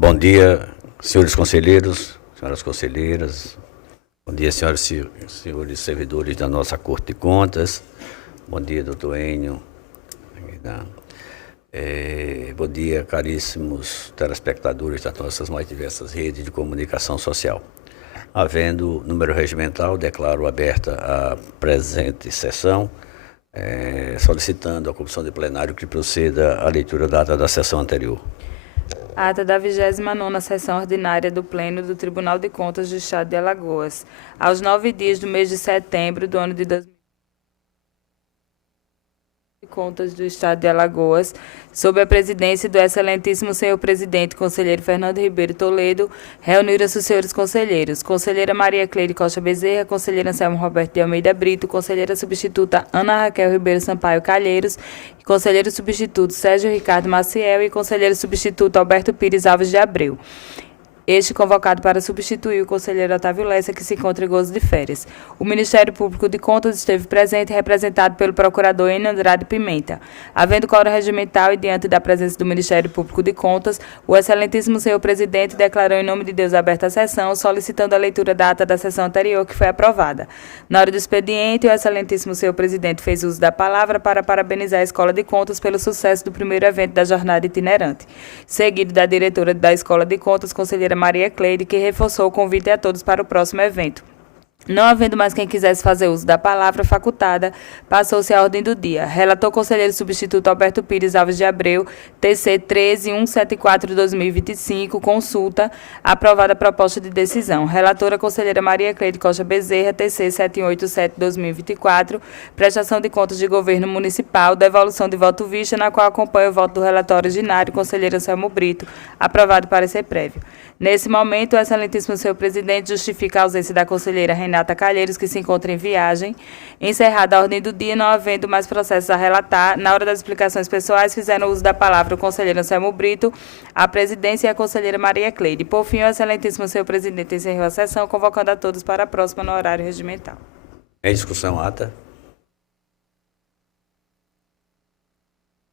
Bom dia, senhores conselheiros, senhoras conselheiras. Bom dia, senhoras e senhores servidores da nossa Corte de Contas. Bom dia, doutor Enio. Bom dia, caríssimos telespectadores das nossas mais diversas redes de comunicação social. Havendo número regimental, declaro aberta a presente sessão, solicitando à Comissão de Plenário que proceda à leitura da ata da sessão anterior. Ata da 29ª Sessão Ordinária do Pleno do Tribunal de Contas do Estado de Alagoas. Aos 9 dias do mês de setembro do ano de 2020, Contas do Estado de Alagoas, sob a presidência do excelentíssimo senhor presidente, conselheiro Fernando Ribeiro Toledo, reuniram-se os senhores conselheiros: conselheira Maria Cleide Costa Bezerra, conselheira Anselmo Roberto de Almeida Brito, conselheira substituta Ana Raquel Ribeiro Sampaio Calheiros, conselheiro substituto Sérgio Ricardo Maciel e conselheiro substituto Alberto Pires Alves de Abreu. Este convocado para substituir o conselheiro Otávio Lessa, que se encontra em gozo de férias. O Ministério Público de Contas esteve presente, representado pelo procurador Enio Andrade Pimenta. Havendo quórum regimental e diante da presença do Ministério Público de Contas, o excelentíssimo senhor presidente declarou em nome de Deus aberta a sessão, solicitando a leitura da ata da sessão anterior, que foi aprovada. Na hora do expediente, o excelentíssimo senhor presidente fez uso da palavra para parabenizar a Escola de Contas pelo sucesso do primeiro evento da jornada itinerante, seguido da diretora da Escola de Contas, conselheira Maria Cleide, que reforçou o convite a todos para o próximo evento. Não havendo mais quem quisesse fazer uso da palavra facultada, passou-se a ordem do dia. Relator conselheiro substituto Alberto Pires Alves de Abreu, TC 13174/2025, consulta, aprovada a proposta de decisão. Relatora conselheira Maria Cleide Costa Bezerra, TC 7187/2024, prestação de contas de governo municipal, devolução de voto vista, na qual acompanha o voto do relatório ordinário, conselheiro Anselmo Brito, aprovado parecer prévio. Nesse momento, o excelentíssimo senhor presidente justifica a ausência da conselheira Renata Calheiros, que se encontra em viagem. Encerrada a ordem do dia, não havendo mais processos a relatar, na hora das explicações pessoais, fizeram uso da palavra o conselheiro Anselmo Brito, a presidência e a conselheira Maria Cleide. Por fim, o excelentíssimo senhor presidente encerrou a sessão, convocando a todos para a próxima no horário regimental. Em discussão, ata.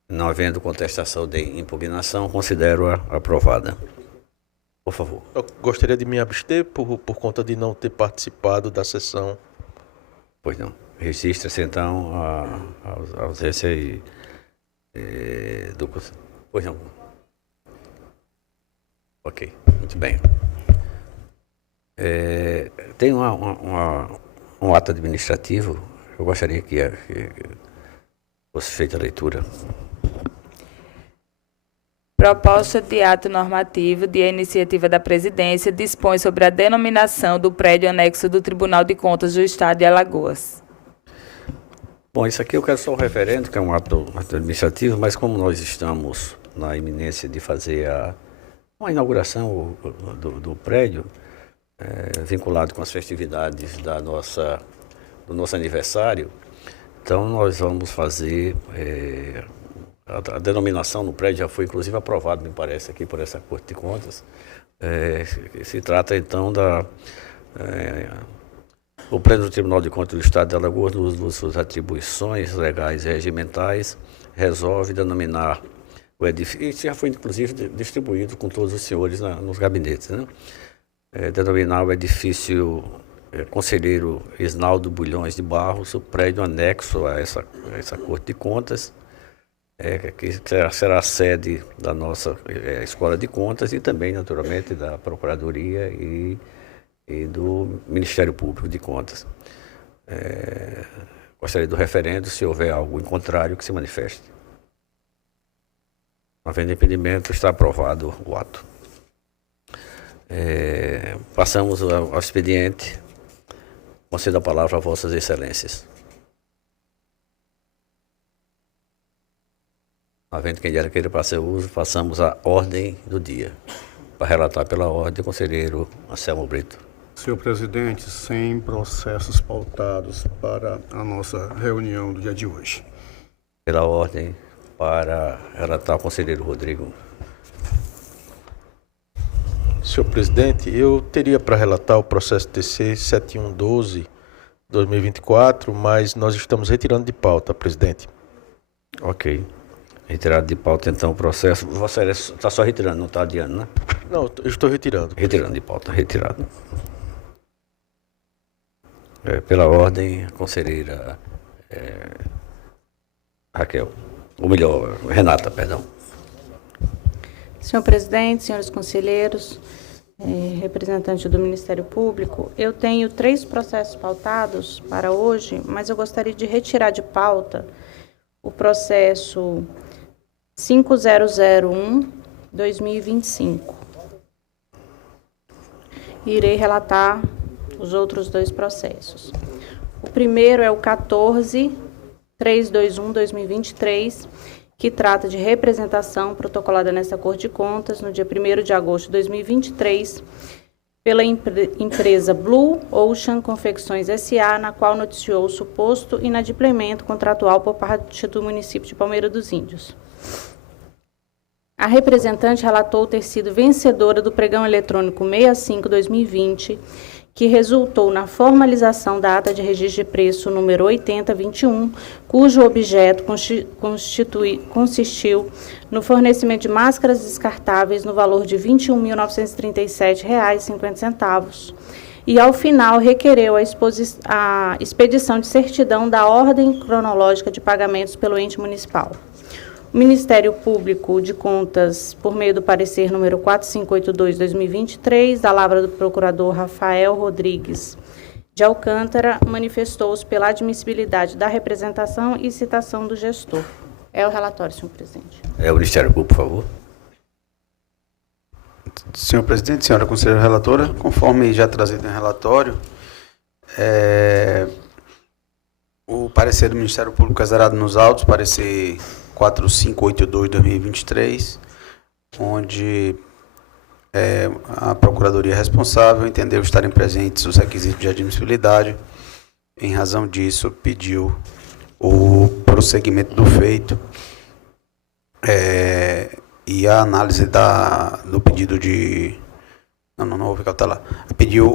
Não havendo contestação de impugnação, considero-a aprovada. Por favor. Eu gostaria de me abster por conta de não ter participado da sessão. Pois não. Registra-se, então, a ausência do... Pois não. Ok, muito bem. Tem um ato administrativo. Eu gostaria que fosse feita a leitura. Proposta de ato normativo de iniciativa da presidência dispõe sobre a denominação do prédio anexo do Tribunal de Contas do Estado de Alagoas. Bom, isso aqui eu quero só o referendo, que é um ato administrativo, mas como nós estamos na iminência de fazer uma inauguração do prédio, vinculado com as festividades do nosso aniversário, então nós vamos fazer... A denominação no prédio já foi, inclusive, aprovada, me parece, aqui por essa Corte de Contas. Se trata, então, o Pleno do Tribunal de Contas do Estado de Alagoas, nas suas atribuições legais e regimentais, resolve denominar o edifício, isso já foi, inclusive, distribuído com todos os senhores nos gabinetes, né? Denominar o edifício Conselheiro Isnaldo Bulhões de Barros, o prédio anexo a essa Corte de Contas, que será a sede da nossa Escola de Contas e também, naturalmente, da Procuradoria e do Ministério Público de Contas. Gostaria do referendo, se houver algo em contrário, que se manifeste. Havendo impedimento, está aprovado o ato. Passamos ao expediente. Concedo a palavra a Vossas Excelências. Havendo quem queira fazer uso, passamos à ordem do dia. Para relatar pela ordem, o conselheiro Anselmo Brito. Senhor presidente, sem processos pautados para a nossa reunião do dia de hoje. Pela ordem, para relatar o conselheiro Rodrigo. Senhor presidente, eu teria para relatar o processo TC 7112/2024, mas nós estamos retirando de pauta, presidente. Ok. Retirado de pauta, então, o processo. Vossa Excelência está só retirando, não está adiando, né? Não, eu estou retirando. Retirando de pauta, retirado. Pela ordem, a conselheira Raquel. Ou melhor, Renata, perdão. Senhor presidente, senhores conselheiros, representante do Ministério Público, eu tenho 3 processos pautados para hoje, mas eu gostaria de retirar de pauta o processo 5001-2025. Irei relatar os outros 2 processos. O primeiro é o 14.321-2023, que trata de representação protocolada nesta Corte de Contas no dia 1º de agosto de 2023, pela empresa Blue Ocean Confecções S.A., na qual noticiou o suposto inadimplemento contratual por parte do município de Palmeira dos Índios. A representante relatou ter sido vencedora do pregão eletrônico 65-2020, que resultou na formalização da ata de registro de preço número 8021, cujo objeto consistiu no fornecimento de máscaras descartáveis no valor de R$ 21.937,50, e, ao final, requereu a expedição de certidão da ordem cronológica de pagamentos pelo ente municipal. O Ministério Público de Contas, por meio do parecer número 4582/2023, da lavra do procurador Rafael Rodrigues de Alcântara, manifestou-se pela admissibilidade da representação e citação do gestor. É o relatório, senhor presidente. O Ministério Público, por favor. Senhor presidente, senhora conselheira relatora, conforme já trazido em relatório, o parecer do Ministério Público é zerado nos autos, parecer 4582/2023, onde a Procuradoria responsável entendeu estarem presentes os requisitos de admissibilidade. Em razão disso, pediu o prosseguimento do feito e a análise do pedido de... Não houve cautelar. Pediu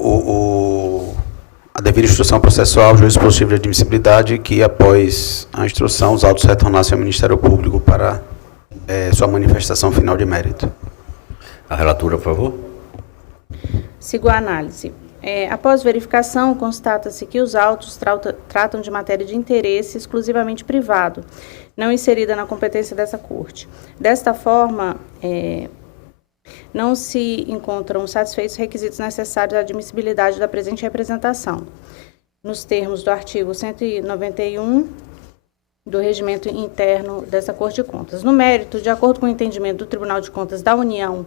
a devida instrução processual ao juiz positivo de admissibilidade, que após a instrução os autos retornassem ao Ministério Público para sua manifestação final de mérito. A relatora, por favor. Sigo a análise. Após verificação, constata-se que os autos tratam de matéria de interesse exclusivamente privado, não inserida na competência dessa Corte. Desta forma, não se encontram satisfeitos os requisitos necessários à admissibilidade da presente representação, nos termos do artigo 191 do Regimento Interno dessa Corte de Contas. No mérito, de acordo com o entendimento do Tribunal de Contas da União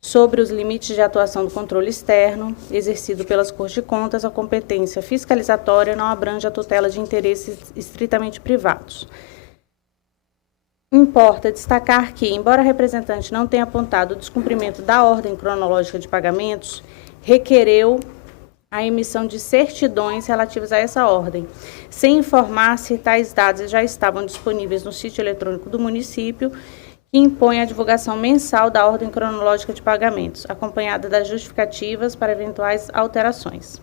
sobre os limites de atuação do controle externo exercido pelas Cortes de Contas, a competência fiscalizatória não abrange a tutela de interesses estritamente privados. Importa destacar que, embora a representante não tenha apontado o descumprimento da ordem cronológica de pagamentos, requereu a emissão de certidões relativas a essa ordem, sem informar se tais dados já estavam disponíveis no sítio eletrônico do município, que impõe a divulgação mensal da ordem cronológica de pagamentos, acompanhada das justificativas para eventuais alterações.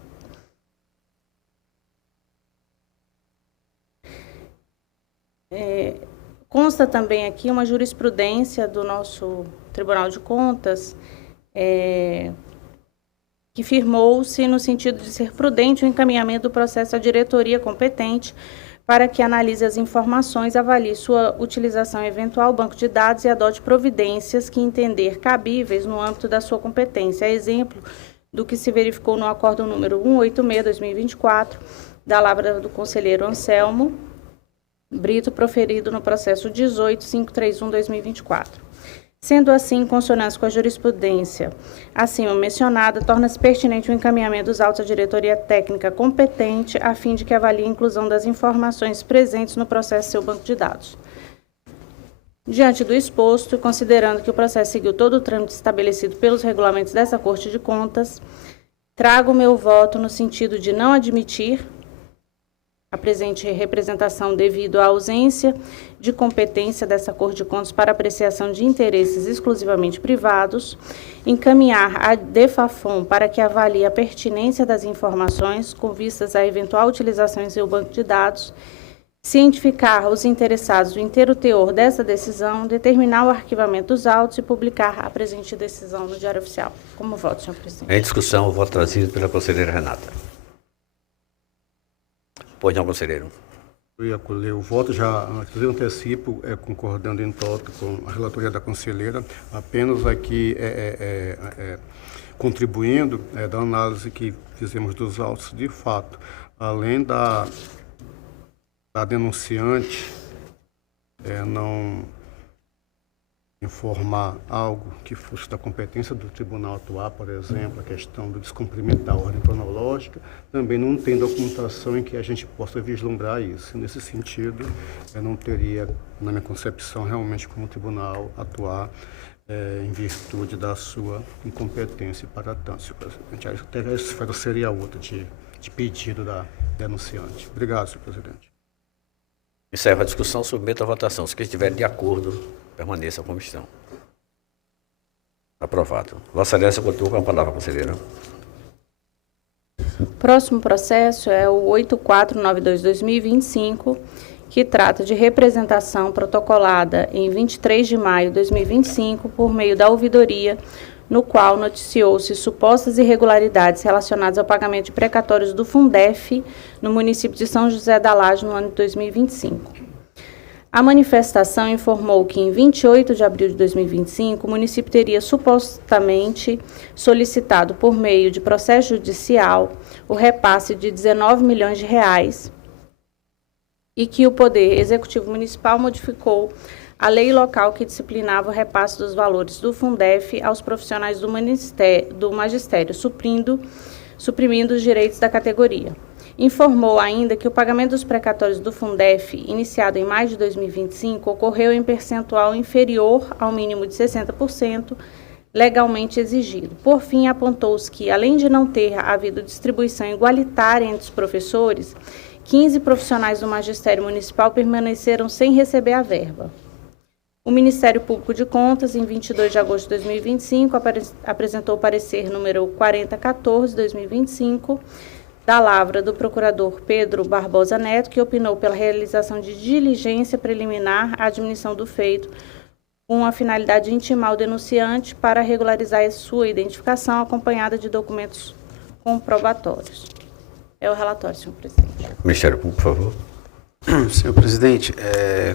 Consta também aqui uma jurisprudência do nosso Tribunal de Contas, que firmou-se no sentido de ser prudente o encaminhamento do processo à diretoria competente para que analise as informações, avalie sua utilização em eventual banco de dados e adote providências que entender cabíveis no âmbito da sua competência. Exemplo do que se verificou no acordo número 186/2024, da lavra do conselheiro Anselmo Brito, proferido no processo 18.531/2024. Sendo assim, em consonância com a jurisprudência acima mencionada, torna-se pertinente o encaminhamento dos autos à diretoria técnica competente, a fim de que avalie a inclusão das informações presentes no processo seu banco de dados. Diante do exposto, considerando que o processo seguiu todo o trâmite estabelecido pelos regulamentos dessa Corte de Contas, trago o meu voto no sentido de não admitir a presente representação devido à ausência de competência dessa Corte de Contas para apreciação de interesses exclusivamente privados, encaminhar a DEFAFON para que avalie a pertinência das informações com vistas à eventual utilização em seu banco de dados cientificar os interessados do inteiro teor dessa decisão, determinar o arquivamento dos autos e publicar a presente decisão no Diário Oficial. Como voto, senhor presidente? Em discussão, o voto trazido pela conselheira Renata. Pois não, conselheiro. Eu ia acolher o voto, já eu antecipo, concordando em toto com a relatoria da conselheira, apenas aqui contribuindo da análise que fizemos dos autos de fato, além da denunciante não informar algo que fosse da competência do tribunal atuar, por exemplo, a questão do descumprimento da ordem cronológica, também não tem documentação em que a gente possa vislumbrar isso. Nesse sentido, não teria, na minha concepção, realmente como o tribunal atuar em virtude da sua incompetência para tanto, senhor presidente. Até a esfera seria outra de pedido da denunciante. Obrigado, senhor presidente. Encerro a discussão, submeto à votação. Se quem estiver de acordo, permaneça a comissão. Aprovado. Vossa Excelência, continua com a palavra, conselheira. Próximo processo é o 8492-2025, que trata de representação protocolada em 23 de maio de 2025 por meio da ouvidoria, no qual noticiou-se supostas irregularidades relacionadas ao pagamento de precatórios do Fundef no município de São José da Laje no ano de 2025. A manifestação informou que, em 28 de abril de 2025, o município teria supostamente solicitado, por meio de processo judicial, o repasse de 19 milhões de reais e que o Poder Executivo Municipal modificou a lei local que disciplinava o repasse dos valores do Fundef aos profissionais do magistério, suprimindo os direitos da categoria. Informou ainda que o pagamento dos precatórios do Fundef, iniciado em maio de 2025, ocorreu em percentual inferior ao mínimo de 60%, legalmente exigido. Por fim, apontou-se que, além de não ter havido distribuição igualitária entre os professores, 15 profissionais do magistério municipal permaneceram sem receber a verba. O Ministério Público de Contas, em 22 de agosto de 2025, apresentou o parecer número 4014-2025, da lavra do procurador Pedro Barbosa Neto, que opinou pela realização de diligência preliminar à admissão do feito, com a finalidade de intimar o denunciante para regularizar a sua identificação, acompanhada de documentos comprobatórios. É o relatório, senhor presidente. Ministério Público, por favor. Senhor presidente,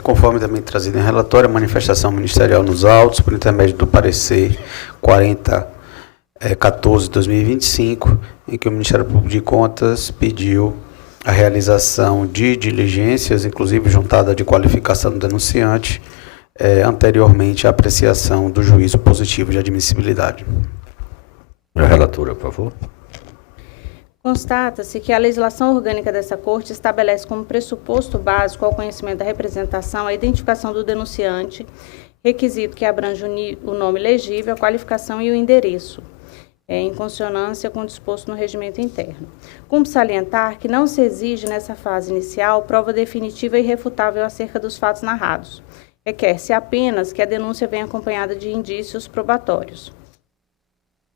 conforme também trazido em relatório, a manifestação ministerial nos autos, por intermédio do parecer 4014/2025, em que o Ministério Público de Contas pediu a realização de diligências, inclusive juntada de qualificação do denunciante, anteriormente à apreciação do juízo positivo de admissibilidade. A relatora, por favor. Constata-se que a legislação orgânica dessa Corte estabelece como pressuposto básico ao conhecimento da representação a identificação do denunciante, requisito que abrange o nome legível, a qualificação e o endereço, em consonância com o disposto no regimento interno. Cumpre salientar que não se exige nessa fase inicial prova definitiva e irrefutável acerca dos fatos narrados. Requer-se apenas que a denúncia venha acompanhada de indícios probatórios.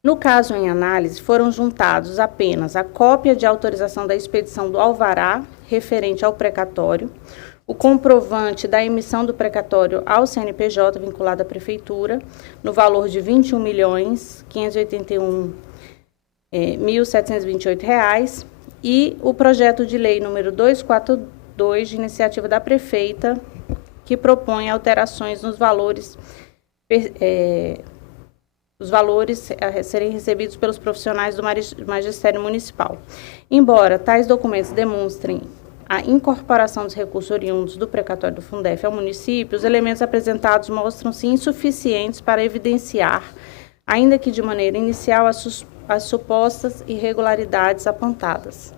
No caso em análise, foram juntados apenas a cópia de autorização da expedição do alvará referente ao precatório, o comprovante da emissão do precatório ao CNPJ vinculado à Prefeitura, no valor de R$ 21.581.728, e o projeto de lei número 242, de iniciativa da Prefeita, que propõe alterações nos valores a serem recebidos pelos profissionais do Magistério Municipal. Embora tais documentos demonstrem a incorporação dos recursos oriundos do precatório do Fundef ao município, os elementos apresentados mostram-se insuficientes para evidenciar, ainda que de maneira inicial, as supostas irregularidades apontadas.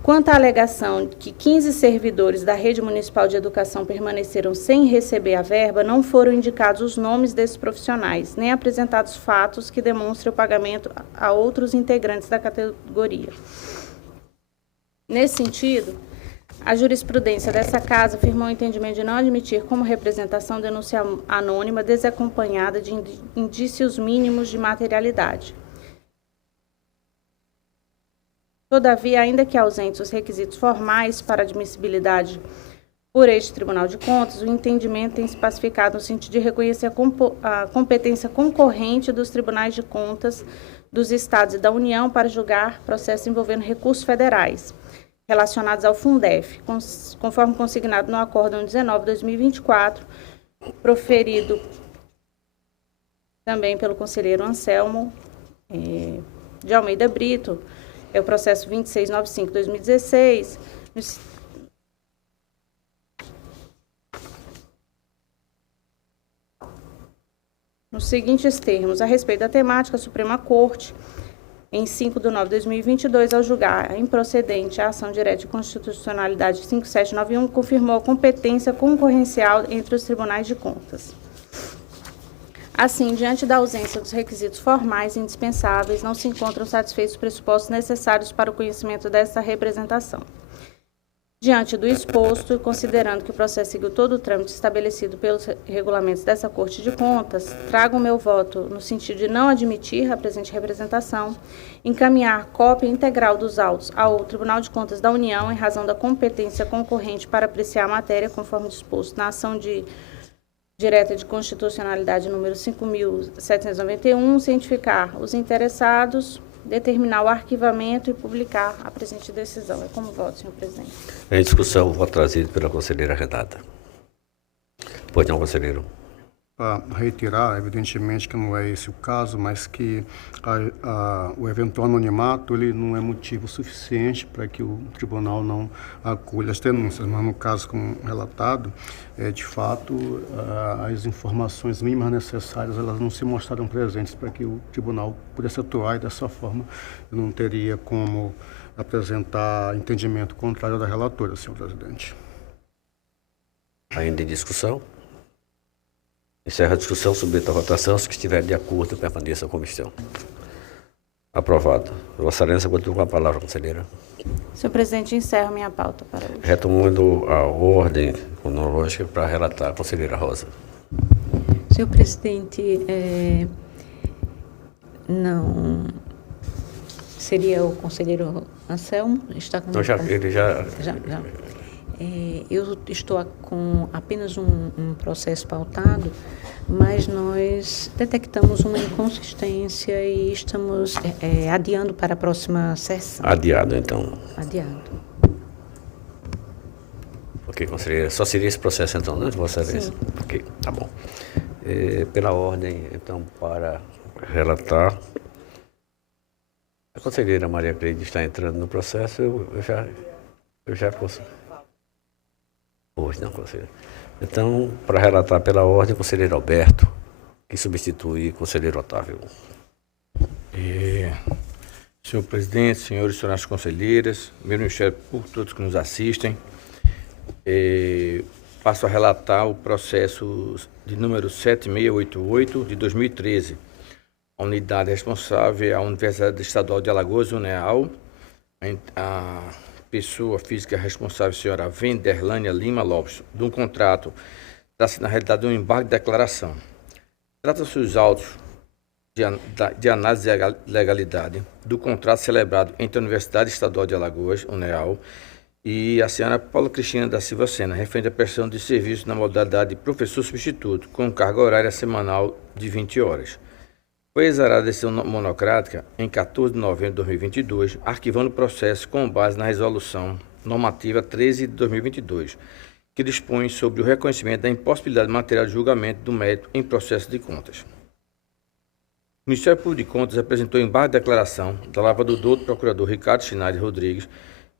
Quanto à alegação de que 15 servidores da Rede Municipal de Educação permaneceram sem receber a verba, não foram indicados os nomes desses profissionais, nem apresentados fatos que demonstrem o pagamento a outros integrantes da categoria. Nesse sentido, a jurisprudência dessa Casa afirmou o entendimento de não admitir como representação denúncia anônima desacompanhada de indícios mínimos de materialidade. Todavia, ainda que ausentes os requisitos formais para admissibilidade por este Tribunal de Contas, o entendimento tem se pacificado no sentido de reconhecer a competência concorrente dos Tribunais de Contas dos Estados e da União para julgar processos envolvendo recursos federais relacionados ao Fundef, conforme consignado no Acórdão 19/2024, proferido também pelo conselheiro Anselmo de Almeida Brito, é o processo 2695/2016, nos seguintes termos: a respeito da temática, a Suprema Corte, em 5/9/2022, ao julgar improcedente a ação direta de constitucionalidade 5791, confirmou a competência concorrencial entre os tribunais de contas. Assim, diante da ausência dos requisitos formais indispensáveis, não se encontram satisfeitos os pressupostos necessários para o conhecimento desta representação. Diante do exposto, e considerando que o processo seguiu todo o trâmite estabelecido pelos regulamentos dessa Corte de Contas, trago o meu voto no sentido de não admitir a presente representação, encaminhar cópia integral dos autos ao Tribunal de Contas da União em razão da competência concorrente para apreciar a matéria, conforme disposto na ação direta de constitucionalidade número 5.791, cientificar os interessados, determinar o arquivamento e publicar a presente decisão. É como voto, senhor presidente. Em discussão, o voto trazido pela conselheira Renata. Pois não, conselheiro. Para reiterar, evidentemente que não é esse o caso, mas que o eventual anonimato ele não é motivo suficiente para que o tribunal não acolha as denúncias. Mas no caso como relatado, de fato, as informações mínimas necessárias elas não se mostraram presentes para que o tribunal pudesse atuar, e dessa forma eu não teria como apresentar entendimento contrário da relatora, senhor presidente. Ainda em discussão? Encerra a discussão, submeta a votação. Os que estiverem de acordo, permaneça a comissão. Aprovado. Vossa Excelência, continua com a palavra, conselheira. Senhor presidente, encerro minha pauta para hoje. Retomando a ordem cronológica para relatar a conselheira Rosa. Senhor presidente, não seria o conselheiro Anselmo? Está com Então, ele já. Eu estou com apenas um processo pautado, mas nós detectamos uma inconsistência e estamos adiando para a próxima sessão. Adiado, então. Adiado. Ok, conselheira. Só seria esse processo, então, né, Vossa Excelência? Sim. Ok, tá bom. Pela ordem, então, para relatar, a conselheira Maria Cleide está entrando no processo, eu já consigo. Hoje não, conselheiro. Então, para relatar pela ordem, o conselheiro Alberto, que substitui o conselheiro Otávio. Senhor presidente, senhores e senhoras conselheiras, meu Ministério Público, todos que nos assistem, passo a relatar o processo de número 7688 de 2013. A unidade responsável é a Universidade Estadual de Alagoas, UNEAL, a pessoa física responsável, senhora Venderlânia Lima Lopes, de um contrato, trata-se na realidade de um embargo de declaração. Trata-se dos autos de análise de legalidade do contrato celebrado entre a Universidade Estadual de Alagoas, UNEAL, e a senhora Paula Cristina da Silva Sena, referente à prestação de serviço na modalidade de professor substituto, com carga horária semanal de 20 horas. Foi exarada a decisão monocrática em 14 de novembro de 2022, arquivando o processo com base na resolução normativa 13 de 2022, que dispõe sobre o reconhecimento da impossibilidade material de julgamento do mérito em processo de contas. O Ministério Público de Contas apresentou embargo de declaração da lavra do doutor procurador Ricardo Schneider Rodrigues,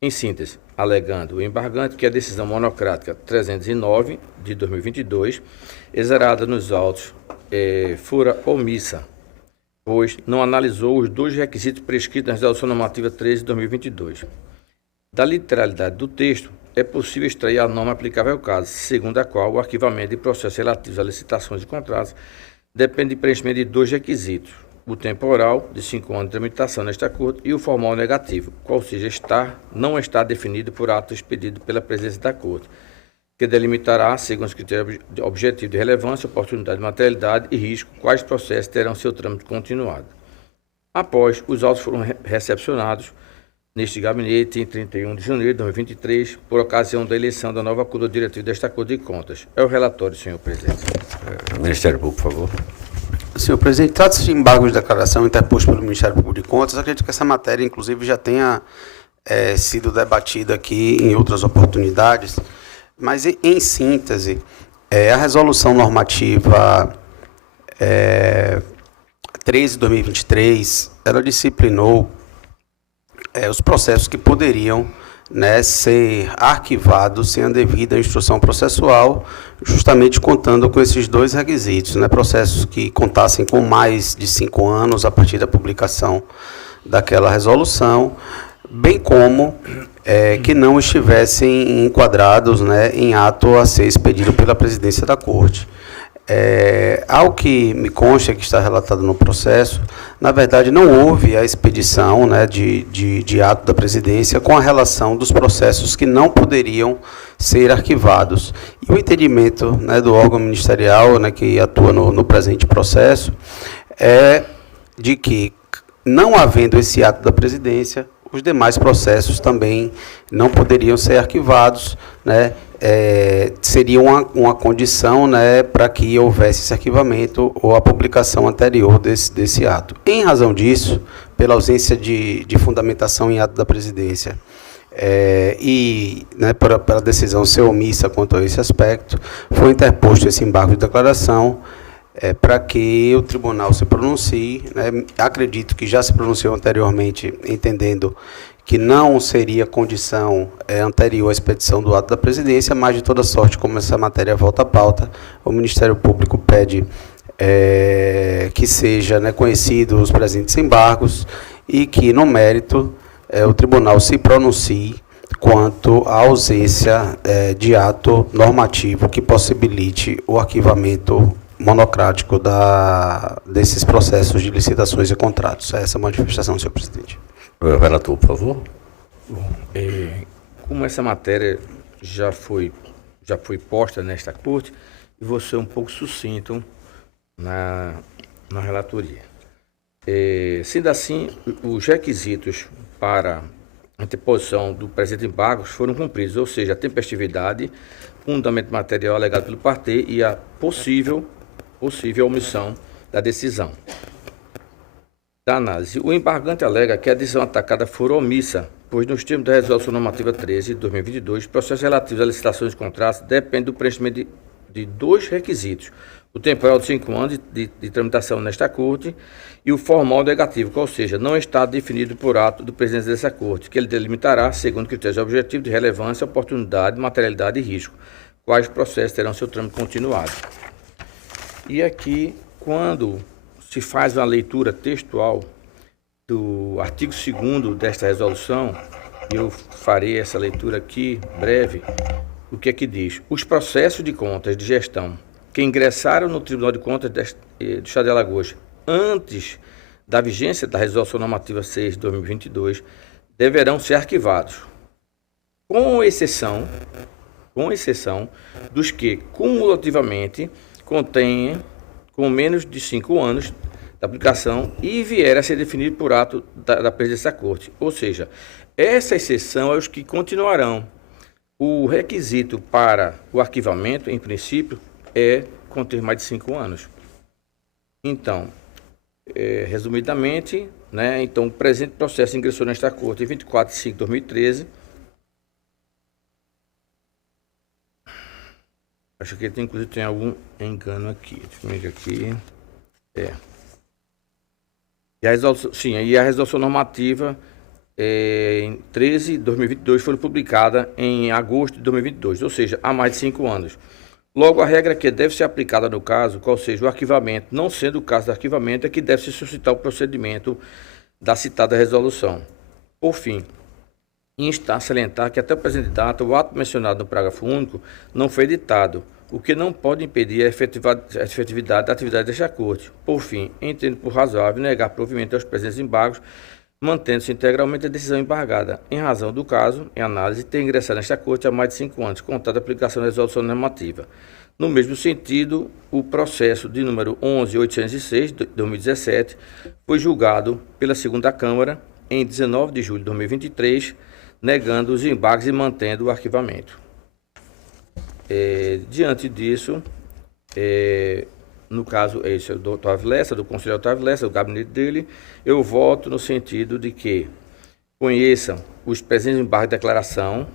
em síntese, alegando o embargante que a decisão monocrática 309 de 2022, exarada nos autos, fora omissa, pois não analisou os dois requisitos prescritos na Resolução Normativa 13 de 2022. Da literalidade do texto, é possível extrair a norma aplicável ao caso, segundo a qual o arquivamento de processos relativos a licitações e contratos depende de preenchimento de dois requisitos: o temporal, de 5 anos de tramitação nesta Corte, e o formal negativo, qual seja não está definido por ato expedido pela presidência da Corte, que delimitará, segundo os critérios objetivos de relevância, oportunidade, materialidade e risco, quais processos terão seu trâmite continuado. Após os autos foram recepcionados, neste gabinete em 31 de janeiro de 2023, por ocasião da eleição da nova Corte Diretiva desta Corte de Contas. É o relatório, senhor presidente. Ministério Público, por favor. Senhor presidente, trata-se de embargo de declaração interposto pelo Ministério Público de Contas. Acredito que essa matéria, inclusive, já tenha sido debatida aqui em outras oportunidades, mas, em síntese, a resolução normativa 13 de 2023, ela disciplinou os processos que poderiam, né, ser arquivados sem a devida instrução processual, justamente contando com esses dois requisitos, né, processos que contassem com mais de 5 anos a partir da publicação daquela resolução, bem como que não estivessem enquadrados, né, em ato a ser expedido pela presidência da Corte. Ao que me consta que está relatado no processo, na verdade não houve a expedição, né, de ato da presidência com a relação dos processos que não poderiam ser arquivados. E o entendimento, né, do órgão ministerial, né, que atua no presente processo é de que, não havendo esse ato da presidência, os demais processos também não poderiam ser arquivados, né? Seria uma condição, né, para que houvesse esse arquivamento ou a publicação anterior desse ato. Em razão disso, pela ausência de fundamentação em ato da presidência e, né, para a decisão ser omissa quanto a esse aspecto, foi interposto esse embargo de declaração para que o tribunal se pronuncie, né? Acredito que já se pronunciou anteriormente, entendendo que não seria condição anterior à expedição do ato da presidência, mas de toda sorte, como essa matéria volta à pauta, o Ministério Público pede que seja, né, conhecido os presentes embargos e que, no mérito, o tribunal se pronuncie quanto à ausência de ato normativo que possibilite o arquivamento monocrático desses processos de licitações e contratos. É essa a manifestação, senhor presidente. Relator, por favor. Bom, como essa matéria já foi posta nesta corte, e vou ser um pouco sucinto na relatoria. Sendo assim, os requisitos para a interposição do presente embargo foram cumpridos, ou seja, a tempestividade, fundamento material alegado pelo parter e a possível omissão da decisão. Da análise, o embargante alega que a decisão atacada for omissa, pois nos termos da Resolução Normativa 13 de 2022, processos relativos a licitações e contratos dependem do preenchimento de 2 requisitos: o temporal de 5 anos de tramitação nesta Corte e o formal negativo, ou seja, não está definido por ato do presidente dessa Corte, que ele delimitará, segundo critérios objetivos de relevância, oportunidade, materialidade e risco, quais processos terão seu trâmite continuado. E aqui, quando se faz uma leitura textual do artigo 2º desta resolução, e eu farei essa leitura aqui, breve, o que é que diz? Os processos de contas de gestão que ingressaram no Tribunal de Contas do Estado de Alagoas antes da vigência da Resolução Normativa 6 de 2022 deverão ser arquivados, com exceção dos que cumulativamente contêm com menos de 5 anos da aplicação e vier a ser definido por ato da presidência da Corte. Ou seja, essa exceção é os que continuarão. O requisito para o arquivamento, em princípio, é conter mais de 5 anos. Então, resumidamente, né, então, o presente processo ingressou nesta Corte em 24 de 5 de 2013. Acho que inclusive tem algum engano aqui. Deixa eu ver aqui. E a resolução normativa em 13 de 2022 foi publicada em agosto de 2022, ou seja, há mais de 5 anos. Logo, a regra que deve ser aplicada no caso, qual seja o arquivamento, não sendo o caso do arquivamento, é que deve se suscitar o procedimento da citada resolução. Por fim, insta a salientar que até o presente data, o ato mencionado no parágrafo único não foi editado, o que não pode impedir a efetividade da atividade desta Corte. Por fim, entendo por razoável negar provimento aos presentes embargos, mantendo-se integralmente a decisão embargada, em razão do caso, em análise, ter ingressado nesta Corte há mais de 5 anos, contada a aplicação da resolução normativa. No mesmo sentido, o processo de número 11.806, de 2017, foi julgado pela segunda Câmara em 19 de julho de 2023, negando os embargos e mantendo o arquivamento. Diante disso, no caso, esse é o Dr. Avilessa, do conselheiro Otávio Lessa, o gabinete dele, eu voto no sentido de que conheçam os presentes embargos de declaração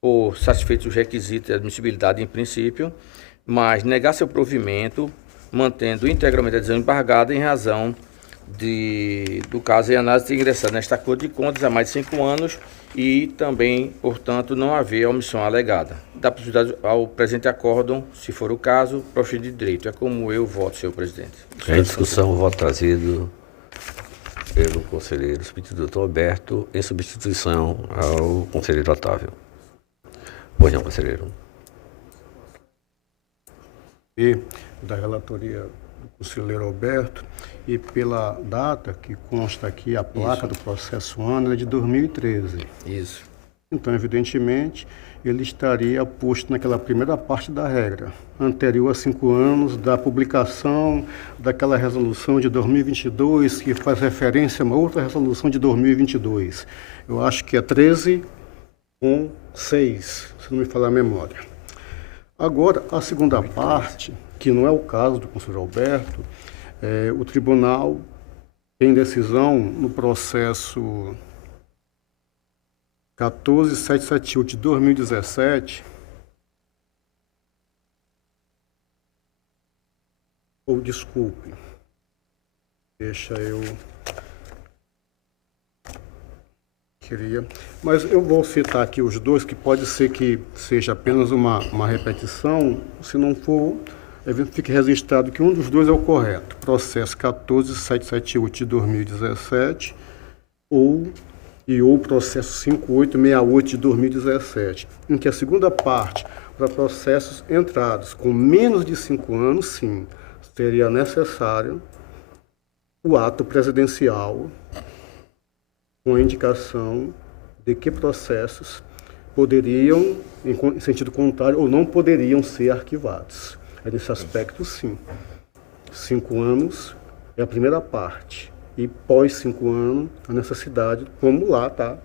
por satisfeitos os requisitos de admissibilidade em princípio, mas negar seu provimento, mantendo integralmente a decisão embargada em razão do caso em análise de ingressar nesta Corte de Contas há mais de 5 anos e também, portanto, não haver omissão alegada. Dá possibilidade ao presente acórdão, se for o caso, proceder de direito. É como eu voto, senhor presidente. Em discussão, o voto trazido pelo conselheiro substituto Dr. Alberto, em substituição ao conselheiro Otávio. Pois não, conselheiro. E da relatoria do conselheiro Alberto, e pela data que consta aqui, a placa do processo ano é de 2013. Isso. Então, evidentemente, ele estaria posto naquela primeira parte da regra, anterior a 5 anos da publicação daquela resolução de 2022, que faz referência a uma outra resolução de 2022. Eu acho que é 13.6, se não me falar a memória. Agora, a segunda parte, que não é o caso do conselheiro Alberto, o tribunal tem decisão no processo 14778 de 2017, ou desculpe, deixa eu... Mas eu vou citar aqui os dois, que pode ser que seja apenas uma repetição, se não for, fique registrado que um dos dois é o correto. Processo 14778 de 2017 ou processo 5868 de 2017, em que a segunda parte, para processos entrados com menos de 5 anos, sim, seria necessário o ato presidencial com a indicação de que processos poderiam, em sentido contrário, ou não poderiam ser arquivados. Nesse aspecto, sim. 5 anos é a primeira parte. E pós 5 anos, a necessidade, como lá está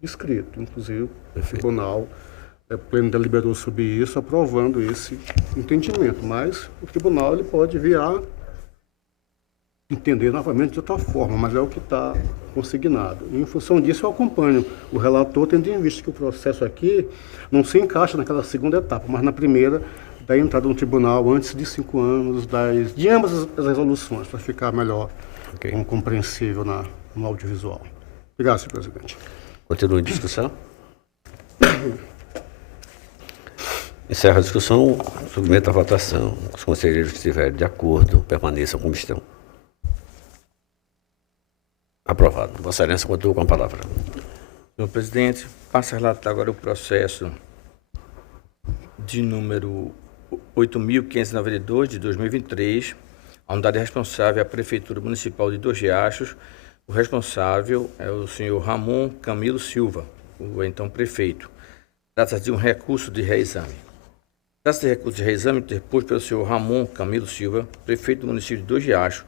escrito. Inclusive, o tribunal pleno deliberou sobre isso, aprovando esse entendimento. Mas o tribunal ele pode vir a entender novamente de outra forma, mas é o que está consignado. E, em função disso, eu acompanho o relator, tendo em vista que o processo aqui não se encaixa naquela segunda etapa, mas na primeira, da entrada no tribunal antes de 5 anos de ambas as resoluções, para ficar melhor compreensível no audiovisual. Obrigado, senhor presidente. Continua em discussão. Encerra a discussão, submeta à votação. Os conselheiros que estiverem de acordo permaneçam como estão. Aprovado. Vossa Excelência, continua com a palavra. Senhor presidente, passa a relatar agora o processo de número 8.592 de 2023. A unidade responsável é a Prefeitura Municipal de Dois Riachos. O responsável é o senhor Ramon Camilo Silva, o então prefeito. Trata-se de um recurso de reexame. Trata-se de recurso de reexame interposto pelo senhor Ramon Camilo Silva, prefeito do município de Dois Riachos,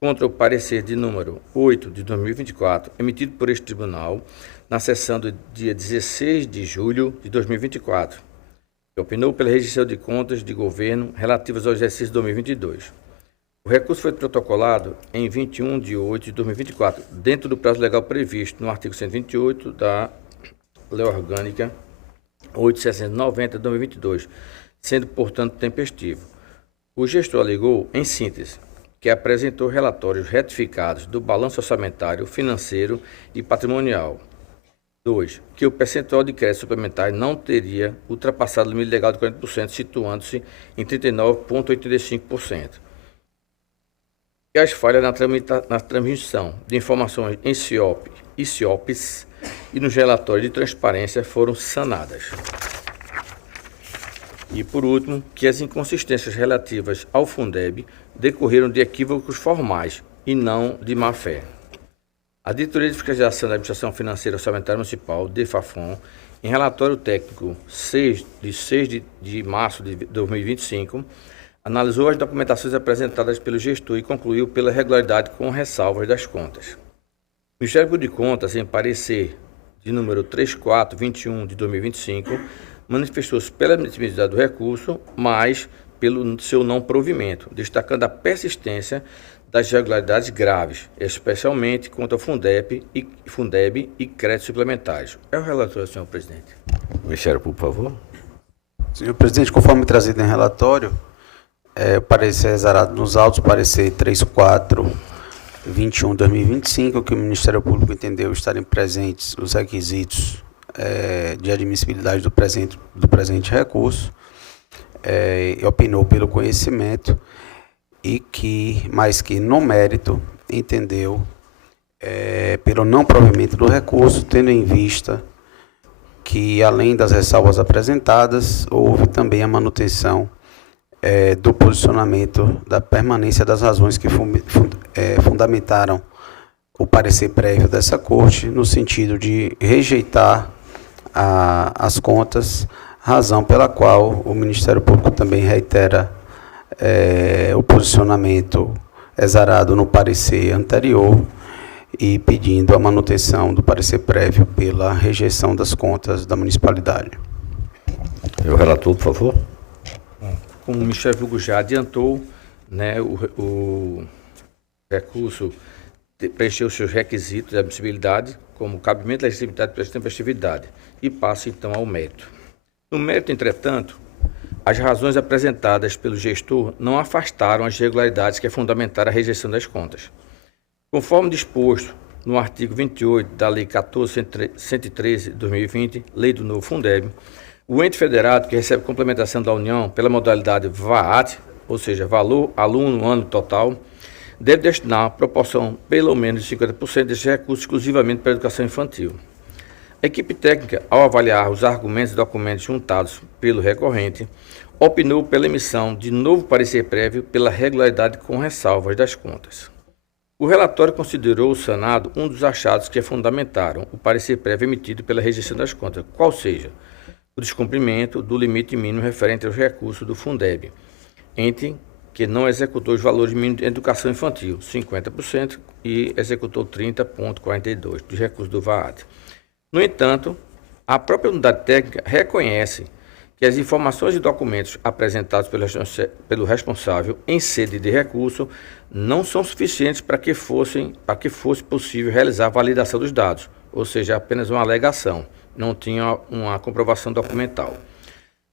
contra o parecer de número 8 de 2024, emitido por este tribunal na sessão do dia 16 de julho de 2024, que opinou pela rejeição de contas de governo relativas ao exercício de 2022. O recurso foi protocolado em 21 de 8 de 2024, dentro do prazo legal previsto no artigo 128 da Lei Orgânica 8.690 de 2022, sendo, portanto, tempestivo. O gestor alegou, em síntese, que apresentou relatórios retificados do balanço orçamentário, financeiro e patrimonial. 2. Que o percentual de crédito suplementar não teria ultrapassado o limite legal de 40%, situando-se em 39,85%. E as falhas na transmissão de informações em CIOP e CIOPs e nos relatórios de transparência foram sanadas. E, por último, que as inconsistências relativas ao Fundeb decorreram de equívocos formais e não de má-fé. A Diretoria de Fiscalização da Administração Financeira Orçamentária Municipal, DEFAFON, em relatório técnico 6 de março de 2025, analisou as documentações apresentadas pelo gestor e concluiu pela regularidade com ressalvas das contas. O Ministério Público de Contas, em parecer de número 3421 de 2025, manifestou-se pela admissibilidade do recurso, mas pelo seu não provimento, destacando a persistência das irregularidades graves, especialmente contra o Fundeb e créditos suplementares. É o relator, senhor presidente. Ministério Público, por favor. Senhor presidente, conforme trazido em relatório, o parecer exarado nos autos, parecer 3421/2025, que o Ministério Público entendeu estarem presentes os requisitos de admissibilidade do presente recurso, e opinou pelo conhecimento e mais que no mérito entendeu pelo não provimento do recurso, tendo em vista que, além das ressalvas apresentadas, houve também a manutenção do posicionamento da permanência das razões que fundamentaram o parecer prévio dessa Corte, no sentido de rejeitar as contas, razão pela qual o Ministério Público também reitera o posicionamento exarado no parecer anterior e pedindo a manutenção do parecer prévio pela rejeição das contas da municipalidade. O relator, por favor. Como o Ministério Público já adiantou, né, o recurso preencheu seus requisitos de admissibilidade, como cabimento, legitimidade e tempestividade, e passa então ao mérito. No mérito, entretanto, as razões apresentadas pelo gestor não afastaram as irregularidades que fundamentaram a rejeição das contas. Conforme disposto no artigo 28 da Lei 14.113 de 2020, Lei do Novo Fundeb, o ente federado que recebe complementação da União pela modalidade VAAT, ou seja, valor aluno ano total, deve destinar a proporção pelo menos de 50% desses recursos exclusivamente para a educação infantil. A equipe técnica, ao avaliar os argumentos e documentos juntados pelo recorrente, opinou pela emissão de novo parecer prévio pela regularidade com ressalvas das contas. O relatório considerou o sanado um dos achados que fundamentaram o parecer prévio emitido pela rejeição das contas, qual seja o descumprimento do limite mínimo referente aos recursos do Fundeb, ente que não executou os valores mínimos de educação infantil, 50%, e executou 30,42% dos recursos do VAAT. No entanto, a própria unidade técnica reconhece que as informações e documentos apresentados pelo responsável em sede de recurso não são suficientes para que fosse possível realizar a validação dos dados, ou seja, apenas uma alegação, não tinha uma comprovação documental.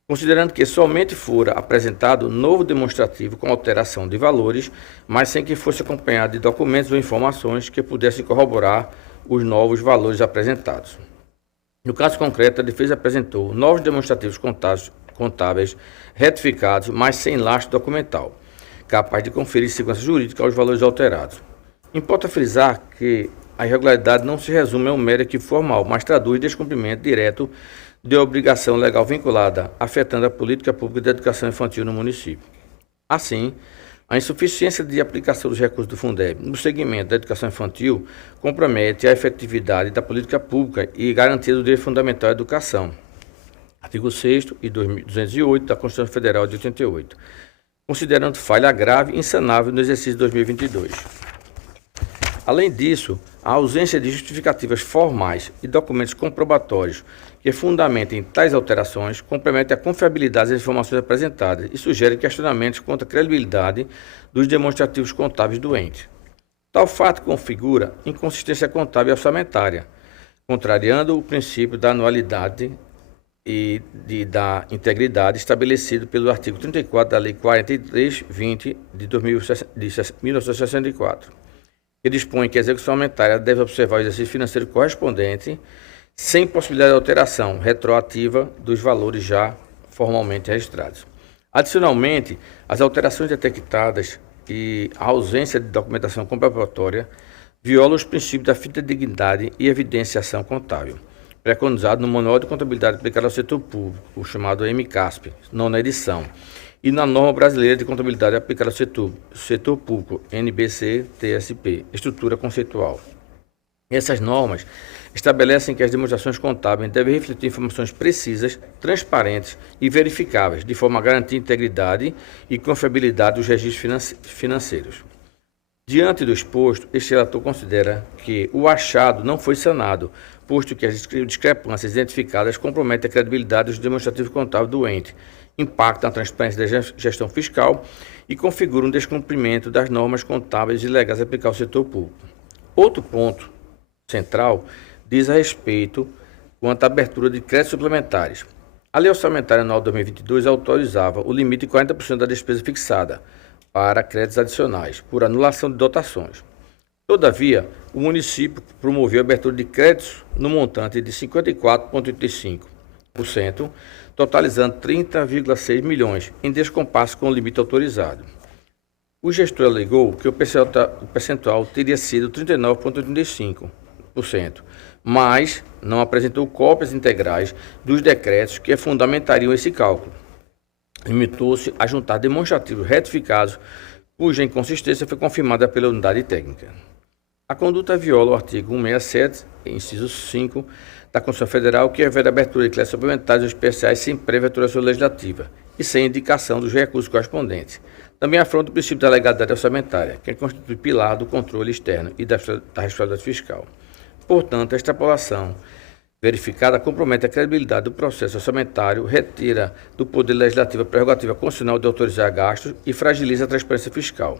Considerando que somente fora apresentado novo demonstrativo com alteração de valores, mas sem que fosse acompanhado de documentos ou informações que pudessem corroborar os novos valores apresentados. No caso concreto, a defesa apresentou novos demonstrativos contábeis retificados, mas sem lastro documental, capaz de conferir segurança jurídica aos valores alterados. Importa frisar que a irregularidade não se resume a um mero equívoco formal, mas traduz descumprimento direto de obrigação legal vinculada, afetando a política pública de educação infantil no município. Assim, a insuficiência de aplicação dos recursos do Fundeb no segmento da educação infantil compromete a efetividade da política pública e garantia do direito fundamental à educação. Artigo 6º e 208 da Constituição Federal de 88, considerando falha grave e insanável no exercício de 2022. Além disso, a ausência de justificativas formais e documentos comprobatórios que fundamentem tais alterações compromete a confiabilidade das informações apresentadas e sugere questionamentos quanto à credibilidade dos demonstrativos contábeis do ente. Tal fato configura inconsistência contábil e orçamentária, contrariando o princípio da anualidade e da integridade estabelecido pelo artigo 34 da Lei 43/20 de 1964, que dispõe que a execução orçamentária deve observar o exercício financeiro correspondente sem possibilidade de alteração retroativa dos valores já formalmente registrados. Adicionalmente, as alterações detectadas e a ausência de documentação comprobatória violam os princípios da fidedignidade e evidenciação contábil, preconizado no Manual de Contabilidade aplicado ao Setor Público, o chamado MCASP, nona edição, e na Norma Brasileira de Contabilidade aplicada ao Setor Público, NBC-TSP, Estrutura Conceitual. Essas normas estabelecem que as demonstrações contábeis devem refletir informações precisas, transparentes e verificáveis, de forma a garantir a integridade e confiabilidade dos registros financeiros. Diante do exposto, este relator considera que o achado não foi sanado, posto que as discrepâncias identificadas comprometem a credibilidade dos demonstrativos contábeis do ente, impactam a transparência da gestão fiscal e configuram um descumprimento das normas contábeis e legais aplicadas ao setor público. Outro ponto central diz a respeito quanto à abertura de créditos suplementares. A Lei Orçamentária Anual 2022 autorizava o limite de 40% da despesa fixada para créditos adicionais, por anulação de dotações. Todavia, o município promoveu a abertura de créditos no montante de 54,85%, totalizando 30,6 milhões, em descompasso com o limite autorizado. O gestor alegou que o percentual teria sido 39,85%, mas não apresentou cópias integrais dos decretos que fundamentariam esse cálculo. Limitou-se a juntar demonstrativos retificados, cuja inconsistência foi confirmada pela unidade técnica. A conduta viola o artigo 167, inciso 5, da Constituição Federal, que revela a abertura de créditos suplementares ou especiais sem prévia autorização legislativa e sem indicação dos recursos correspondentes. Também afronta o princípio da legalidade orçamentária, que constitui pilar do controle externo e da responsabilidade fiscal. Portanto, a extrapolação verificada compromete a credibilidade do processo orçamentário, retira do Poder Legislativo a prerrogativa constitucional de autorizar gastos e fragiliza a transparência fiscal.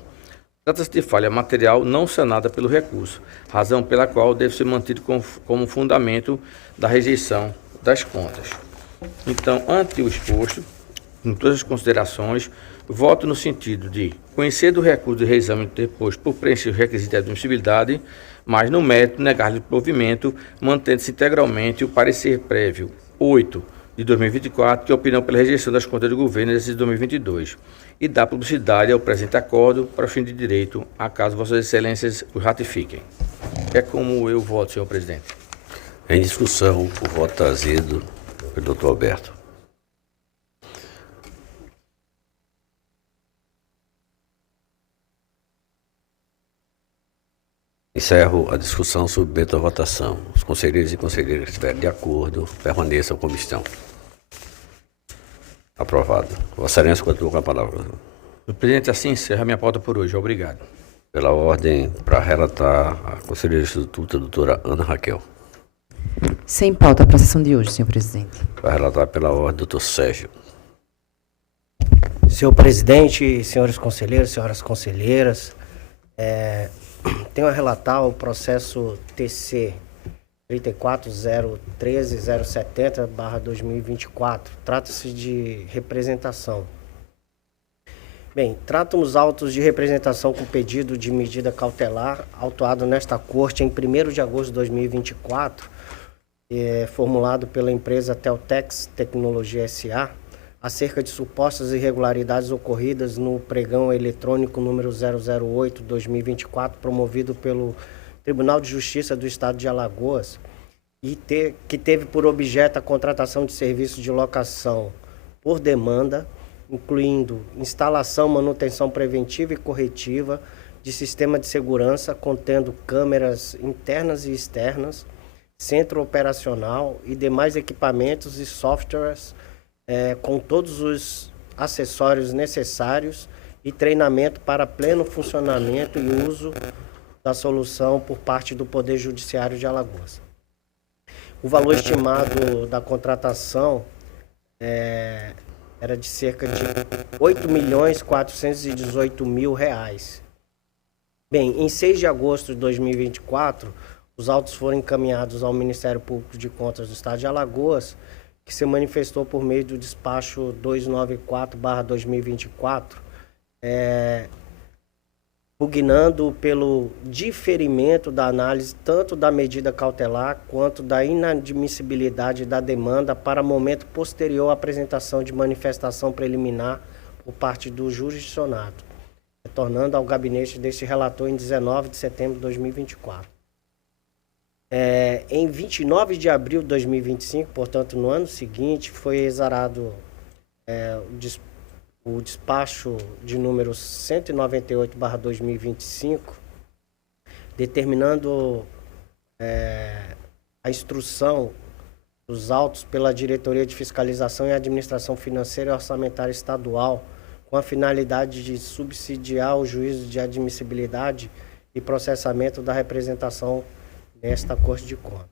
Trata-se de falha material não sanada pelo recurso, razão pela qual deve ser mantido como fundamento da rejeição das contas. Então, ante o exposto, em todas as considerações, voto no sentido de conhecer do recurso de reexame interposto por preencher os requisitos de admissibilidade, mas no mérito negar-lhe o provimento, mantendo-se integralmente o parecer prévio 8 de 2024, que é a opinião pela rejeição das contas do governo exercício de 2022, e dá publicidade ao presente acordo para o fim de direito, acaso Vossas Excelências o ratifiquem. É como eu voto, senhor presidente. Em discussão, o voto trazido pelo doutor Alberto. Encerro a discussão, submeto à votação. Os conselheiros e conselheiras que estiverem de acordo, permaneçam como estão. Aprovado. Vossa Excelência, continua com a palavra. Senhor presidente, assim encerra a minha pauta por hoje. Obrigado. Pela ordem, para relatar, a conselheira substituta, doutora Ana Raquel. Sem pauta para a sessão de hoje, senhor presidente. Para relatar pela ordem, doutor Sérgio. Senhor presidente, senhores conselheiros, senhoras conselheiras, tenho a relatar o processo TC 34.013.070/2024. Trata-se de representação. Bem, tratam os autos de representação com pedido de medida cautelar autuado nesta Corte em 1º de agosto de 2024, formulado pela empresa Teltex Tecnologia S.A., acerca de supostas irregularidades ocorridas no pregão eletrônico número 008/2024, promovido pelo Tribunal de Justiça do Estado de Alagoas, que teve por objeto a contratação de serviços de locação por demanda, incluindo instalação, manutenção preventiva e corretiva de sistema de segurança contendo câmeras internas e externas, centro operacional e demais equipamentos e softwares com todos os acessórios necessários e treinamento para pleno funcionamento e uso da solução por parte do Poder Judiciário de Alagoas. O valor estimado da contratação era de cerca de R$ 8.418.000. Bem, em 6 de agosto de 2024, os autos foram encaminhados ao Ministério Público de Contas do Estado de Alagoas, que se manifestou por meio do despacho 294/2024, pugnando pelo diferimento da análise tanto da medida cautelar quanto da inadmissibilidade da demanda para momento posterior à apresentação de manifestação preliminar por parte do jurisdicionado, retornando ao gabinete deste relator em 19 de setembro de 2024. Em 29 de abril de 2025, portanto, no ano seguinte, foi exarado o despacho de número 198/2025, determinando a instrução dos autos pela Diretoria de Fiscalização e Administração Financeira e Orçamentária Estadual com a finalidade de subsidiar o juízo de admissibilidade e processamento da representação nesta Corte de Contas.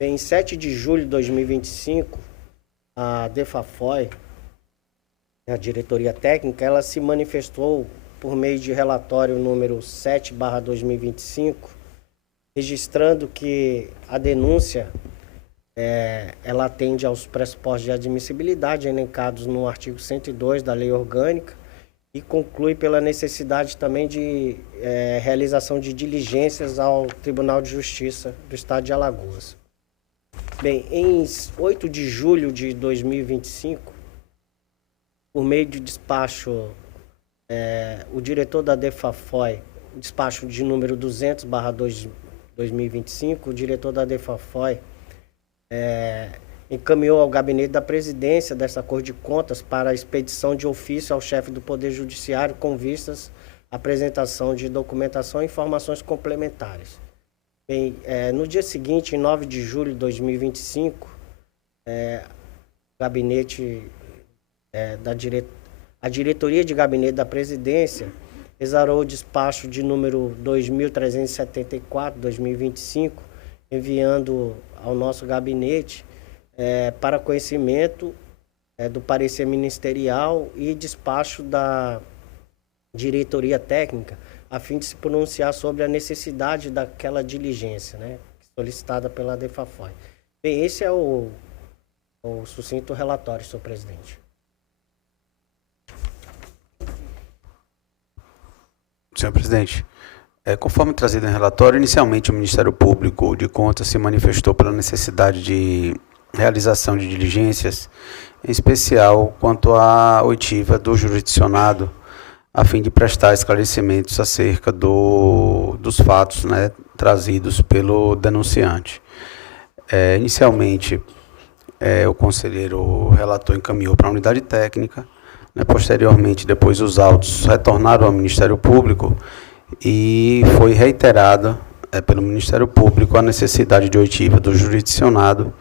Em 7 de julho de 2025, a DEFAFOI, a diretoria técnica, ela se manifestou por meio de relatório número 7/2025, registrando que a denúncia ela atende aos pressupostos de admissibilidade elencados no artigo 102 da Lei Orgânica e conclui pela necessidade também de realização de diligências ao Tribunal de Justiça do Estado de Alagoas. Bem, em 8 de julho de 2025, por meio de despacho, o diretor da DEFAFOI, despacho de número 200/2025, o diretor da DEFAFOI encaminhou ao gabinete da presidência desta Corte de Contas para a expedição de ofício ao chefe do Poder Judiciário com vistas à apresentação de documentação e informações complementares. Bem, no dia seguinte, em 9 de julho de 2025, o gabinete a diretoria de gabinete da presidência exarou o despacho de número 2374/2025, enviando ao nosso gabinete para conhecimento do parecer ministerial e despacho da diretoria técnica, a fim de se pronunciar sobre a necessidade daquela diligência, né, solicitada pela DEFAFOI. Bem, esse é o sucinto relatório, senhor presidente. Senhor presidente, conforme trazido em relatório, inicialmente o Ministério Público de Contas se manifestou pela necessidade de realização de diligências, em especial quanto à oitiva do jurisdicionado, a fim de prestar esclarecimentos acerca dos fatos, né, trazidos pelo denunciante. Inicialmente, o conselheiro relator encaminhou para a unidade técnica, né, posteriormente, depois os autos retornaram ao Ministério Público e foi reiterada pelo Ministério Público a necessidade de oitiva do jurisdicionado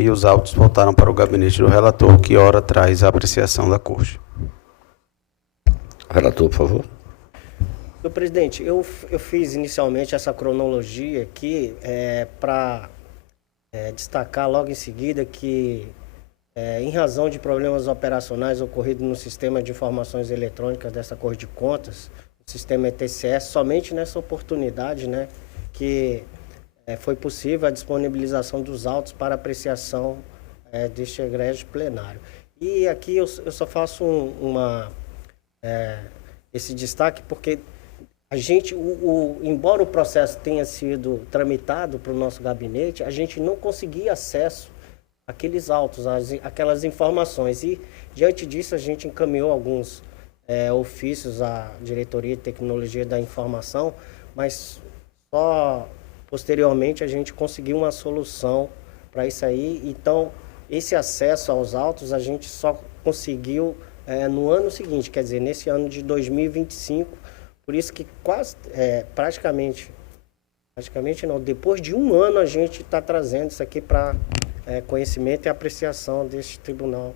e os autos voltaram para o gabinete do relator, que ora traz a apreciação da Corte. Relator, por favor. Senhor presidente, eu fiz inicialmente essa cronologia aqui para destacar logo em seguida que, em razão de problemas operacionais ocorridos no sistema de informações eletrônicas dessa Corte de Contas, o sistema ETCS, somente nessa oportunidade, né, que foi possível a disponibilização dos autos para apreciação deste egrégio plenário. E aqui eu só faço esse destaque porque a gente, embora o processo tenha sido tramitado para o nosso gabinete, a gente não conseguia acesso àqueles autos, aquelas informações. E, diante disso, a gente encaminhou alguns ofícios à Diretoria de Tecnologia da Informação, mas só posteriormente a gente conseguiu uma solução para isso aí. Então, esse acesso aos autos a gente só conseguiu no ano seguinte, quer dizer, nesse ano de 2025, por isso que praticamente não, depois de um ano a gente está trazendo isso aqui para conhecimento e apreciação deste Tribunal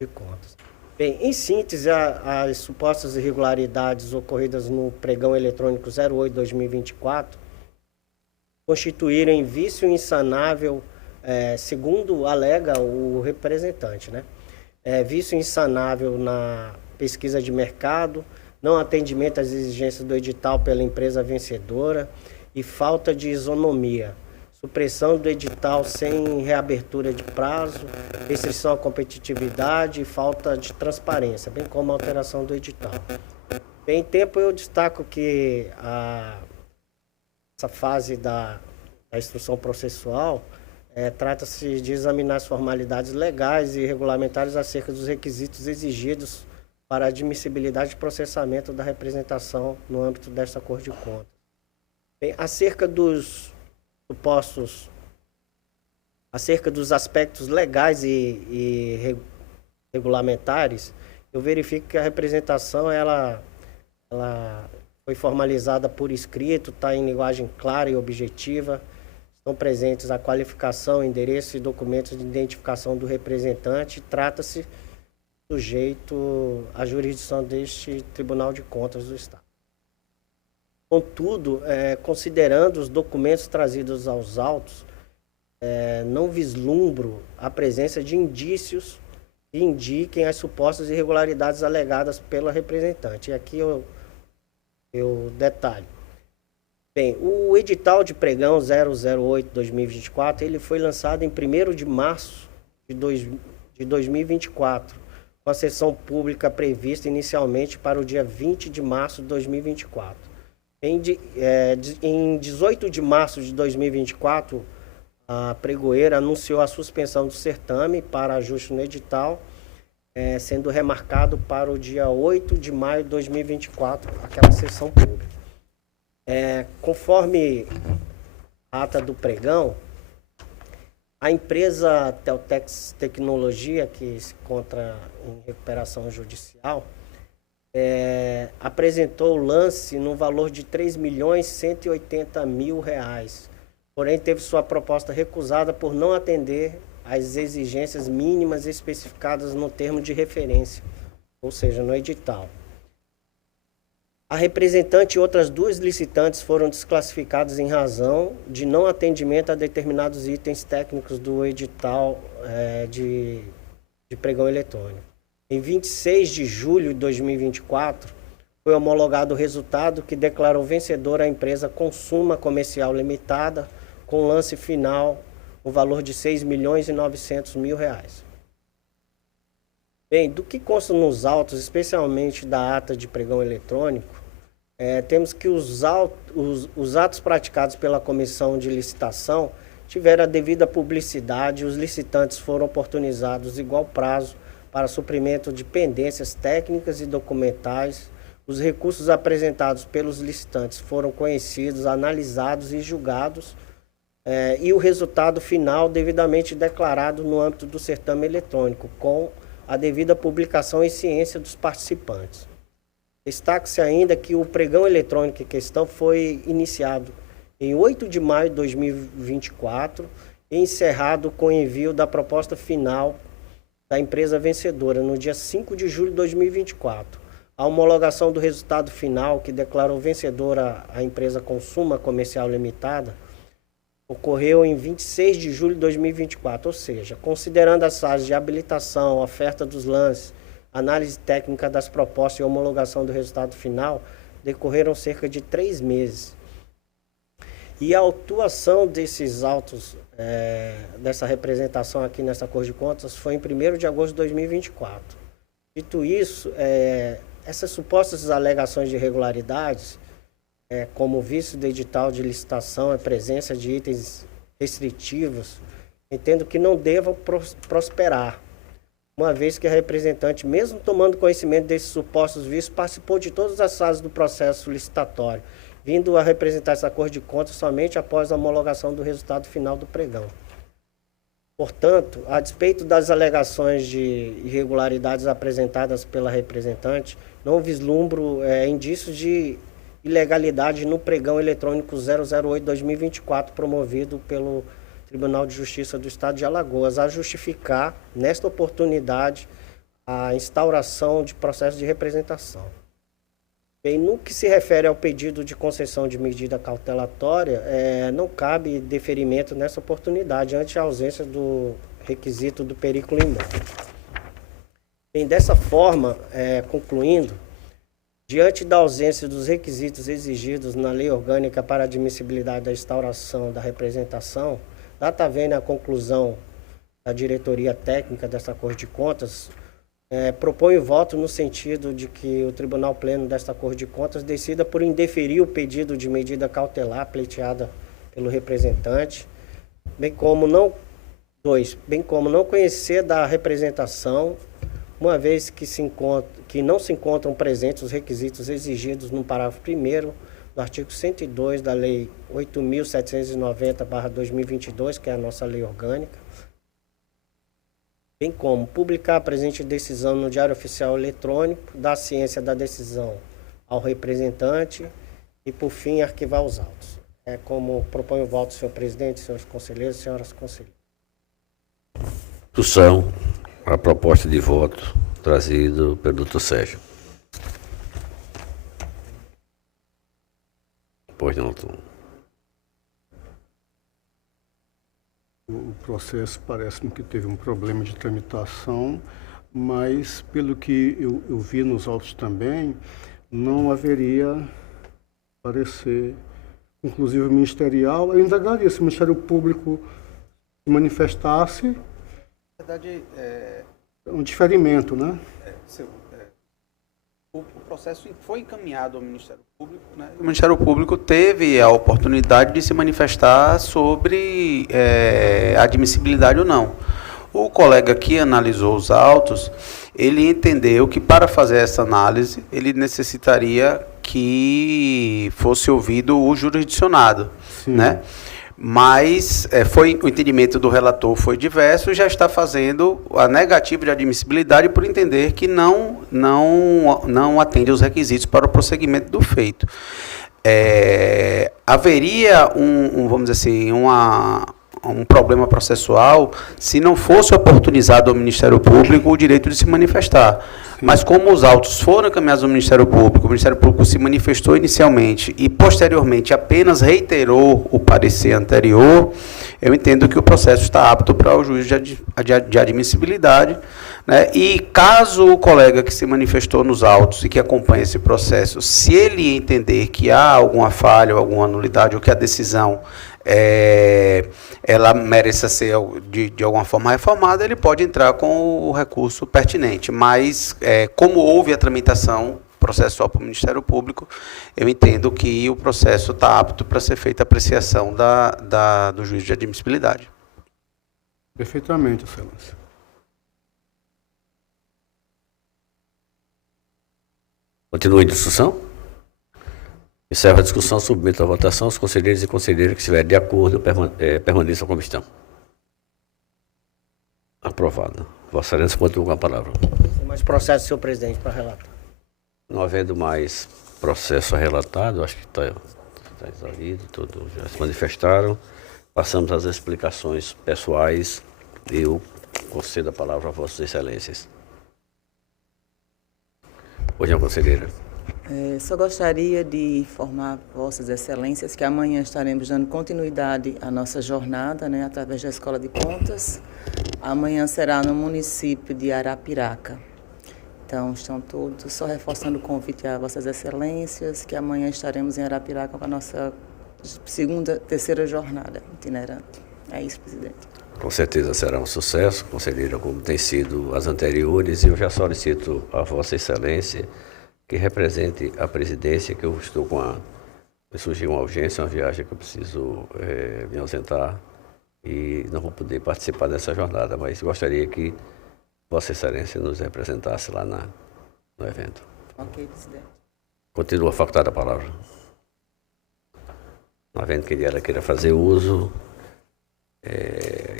de Contas. Bem, em síntese, as supostas irregularidades ocorridas no pregão eletrônico 08/2024 constituíram vício insanável, segundo alega o representante, né? Vício insanável na pesquisa de mercado, não atendimento às exigências do edital pela empresa vencedora e falta de isonomia, supressão do edital sem reabertura de prazo, restrição à competitividade e falta de transparência, bem como alteração do edital. Bem, em tempo eu destaco que essa fase da instrução processual trata-se de examinar as formalidades legais e regulamentares acerca dos requisitos exigidos para a admissibilidade de processamento da representação no âmbito desta Corte de Contas. Bem, acerca dos aspectos legais e regulamentares, eu verifico que a representação ela foi formalizada por escrito, está em linguagem clara e objetiva, estão presentes a qualificação, endereço e documentos de identificação do representante. Trata-se sujeito à jurisdição deste Tribunal de Contas do Estado. Contudo, considerando os documentos trazidos aos autos, não vislumbro a presença de indícios que indiquem as supostas irregularidades alegadas pela representante. E aqui eu detalho. Bem, o edital de pregão 008-2024, ele foi lançado em 1º de março de 2024, com a sessão pública prevista inicialmente para o dia 20 de março de 2024. Em 18 de março de 2024, a pregoeira anunciou a suspensão do certame para ajuste no edital, sendo remarcado para o dia 8 de maio de 2024, aquela sessão pública. Conforme a ata do pregão, a empresa Teltex Tecnologia, que se encontra em recuperação judicial, apresentou o lance no valor de R$ 3.180.000, porém teve sua proposta recusada por não atender às exigências mínimas especificadas no termo de referência, ou seja, no edital. A representante e outras 2 licitantes foram desclassificadas em razão de não atendimento a determinados itens técnicos do edital de pregão eletrônico. Em 26 de julho de 2024, foi homologado o resultado que declarou vencedora a empresa Consuma Comercial Limitada, com lance final no valor de R$ 6.900.000. Bem, do que consta nos autos, especialmente da ata de pregão eletrônico, temos que os atos praticados pela comissão de licitação tiveram a devida publicidade, os licitantes foram oportunizados igual prazo para suprimento de pendências técnicas e documentais, os recursos apresentados pelos licitantes foram conhecidos, analisados e julgados, e o resultado final devidamente declarado no âmbito do certame eletrônico, com a devida publicação em ciência dos participantes. Destaque-se ainda que o pregão eletrônico em questão foi iniciado em 8 de maio de 2024 e encerrado com o envio da proposta final da empresa vencedora no dia 5 de julho de 2024. A homologação do resultado final, que declarou vencedora a empresa Consuma Comercial Limitada, ocorreu em 26 de julho de 2024, ou seja, considerando as fases de habilitação, oferta dos lances, análise técnica das propostas e homologação do resultado final, decorreram cerca de 3 meses. E a autuação desses autos, dessa representação aqui nessa Corte de Contas, foi em 1º de agosto de 2024. Dito isso, essas supostas alegações de irregularidades, como vício do edital de licitação, a presença de itens restritivos, entendo que não devam prosperar, uma vez que a representante, mesmo tomando conhecimento desses supostos vícios, participou de todas as fases do processo licitatório, vindo a representar essa Corte de Contas somente após a homologação do resultado final do pregão. Portanto, a despeito das alegações de irregularidades apresentadas pela representante, não vislumbro indícios de ilegalidade no pregão eletrônico 008-2024 promovido pelo Tribunal de Justiça do Estado de Alagoas, a justificar, nesta oportunidade, a instauração de processo de representação. Bem, no que se refere ao pedido de concessão de medida cautelatória, não cabe deferimento nessa oportunidade, ante a ausência do requisito do perículo imóvel. Bem, dessa forma, concluindo, diante da ausência dos requisitos exigidos na Lei Orgânica para a admissibilidade da instauração da representação, data vênia a conclusão da diretoria técnica desta Corte de Contas, propõe o voto no sentido de que o Tribunal Pleno desta Corte de Contas decida por indeferir o pedido de medida cautelar pleiteada pelo representante, bem como não conhecer da representação, uma vez que não se encontram presentes os requisitos exigidos no parágrafo 1º do artigo 102 da Lei 8.790/2022, que é a nossa lei orgânica, bem como publicar a presente decisão no Diário Oficial Eletrônico, dar ciência da decisão ao representante e, por fim, arquivar os autos. Como propõe o voto, senhor presidente, senhores conselheiros e senhoras conselheiras. Discussão. A proposta de voto. trazido pelo doutor Sérgio. Pois não, doutor. O processo parece-me que teve um problema de tramitação, mas pelo que eu vi nos autos também, não haveria parecer conclusivo ministerial. Eu indagaria se o Ministério Público se manifestasse. Na verdade, um diferimento, né? O processo foi encaminhado ao Ministério Público, né? O Ministério Público teve a oportunidade de se manifestar sobre admissibilidade ou não. O colega que analisou os autos, ele entendeu que para fazer essa análise, ele necessitaria que fosse ouvido o jurisdicionado, né? Mas o entendimento do relator foi diverso e já está fazendo a negativa de admissibilidade por entender que não atende aos requisitos para o prosseguimento do feito. Haveria vamos dizer assim, um problema processual se não fosse oportunizado ao Ministério Público o direito de se manifestar. Mas como os autos foram encaminhados ao Ministério Público, o Ministério Público se manifestou inicialmente e posteriormente apenas reiterou o parecer anterior, eu entendo que o processo está apto para o juízo de admissibilidade, né? E caso o colega que se manifestou nos autos e que acompanha esse processo, se ele entender que há alguma falha ou alguma nulidade ou que a decisão ela mereça ser de alguma forma reformada, ele pode entrar com o recurso pertinente. Mas, como houve a tramitação processual para o Ministério Público, eu entendo que o processo está apto para ser feita a apreciação do juízo de admissibilidade. Perfeitamente, Excelência. Continua em discussão? Encerro a discussão, submeto à votação. Os conselheiros e conselheiras que estiverem de acordo permaneçam como estão. Aprovado. Vossa Excelência continua com a palavra. Tem mais processo, senhor presidente, para relatar. Não havendo mais processo relatado, acho que está exaurido, todos já se manifestaram. Passamos às explicações pessoais. Eu concedo a palavra a Vossas Excelências. Hoje é a conselheira. Só gostaria de informar Vossas Excelências que amanhã estaremos dando continuidade à nossa jornada, né, através da Escola de Contas. Amanhã será no município de Arapiraca. Então, estão todos só reforçando o convite a Vossas Excelências, que amanhã estaremos em Arapiraca com a nossa terceira jornada itinerante. É isso, presidente. Com certeza será um sucesso, conselheira, como tem sido as anteriores, e eu já solicito a Vossa Excelência que represente a presidência, que eu estou me surgiu uma urgência, uma viagem que eu preciso me ausentar e não vou poder participar dessa jornada, mas gostaria que Vossa Excelência nos representasse lá no evento. Ok, presidente. Continua facultada a palavra. Não havendo que ela queira fazer uso,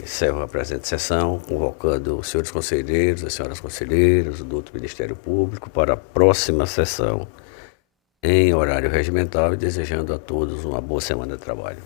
encerro a presente sessão, convocando os senhores conselheiros, as senhoras conselheiras, do outro Ministério Público para a próxima sessão em horário regimental e desejando a todos uma boa semana de trabalho.